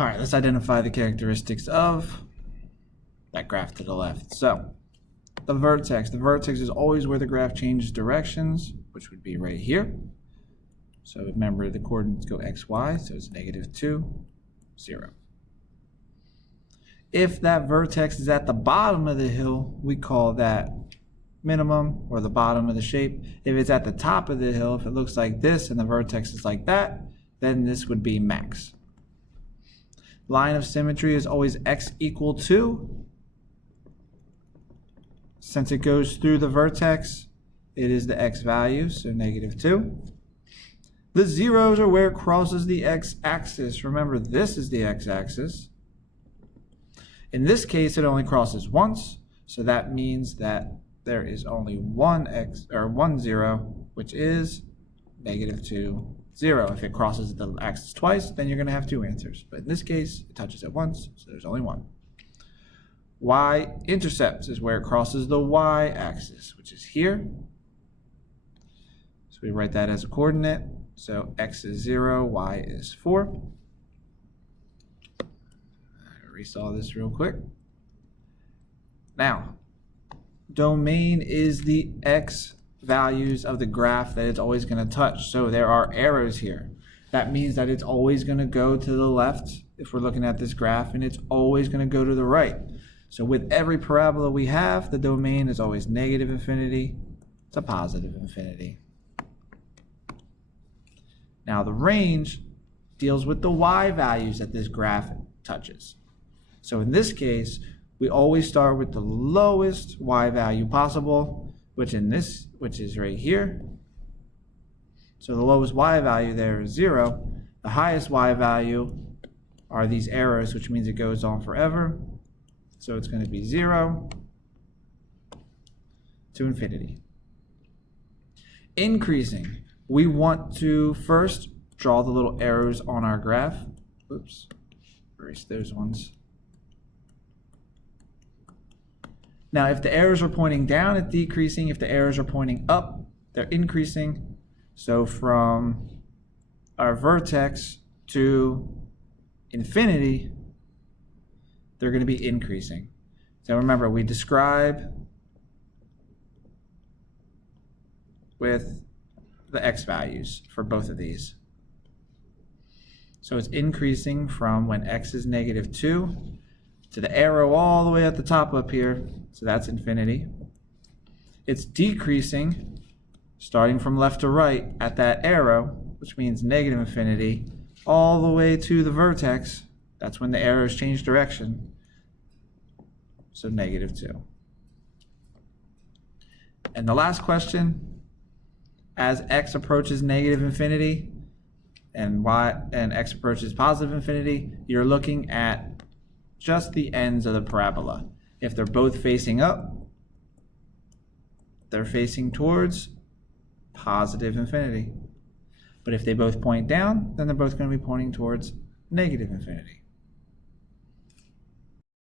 All right, let's identify the characteristics of that graph to the left. So the vertex is always where the graph changes directions, which would be right here. So remember the coordinates go x, y, so it's -2, 0. If that vertex is at the bottom of the hill, we call that minimum, or the bottom of the shape. If it's at the top of the hill, if it looks like this and the vertex is like that, then this would be max. Line of symmetry is always x equal to. Since it goes through the vertex, it is the x value, so -2. The zeros are where it crosses the x-axis. Remember, this is the x-axis. In this case, it only crosses once, so that means that there is only one zero, which is -2, 0. If it crosses the axis twice, then you're going to have two answers. But in this case, it touches it once, so there's only one. Y-intercepts is where it crosses the y-axis, which is here. So we write that as a coordinate. So x is 0, y is 4. I resaw this real quick. Now, domain is the x values of the graph that it's always going to touch. So there are arrows here. That means that it's always going to go to the left if we're looking at this graph, and it's always going to go to the right. So with every parabola we have, the domain is always -infinity to +infinity. Now the range deals with the y values that this graph touches. So in this case, we always start with the lowest y value possible, which is right here. So the lowest y value there is 0. The highest y value are these arrows, which means it goes on forever. So it's going to be 0 to infinity. Increasing, we want to first draw the little arrows on our graph. Oops, erase those ones. Now, if the arrows are pointing down, it's decreasing. If the arrows are pointing up, they're increasing. So from our vertex to infinity, they're going to be increasing. So remember, we describe with the x values for both of these. So it's increasing from when x is -2 to the arrow all the way at the top up here. So that's infinity. It's decreasing starting from left to right at that arrow, which means -infinity, all the way to the vertex. That's when the arrows change direction. So -2. And the last question, as x approaches -infinity and x approaches +infinity, you're looking at just the ends of the parabola. If they're both facing up, they're facing towards +infinity. But if they both point down, then they're both going to be pointing towards -infinity.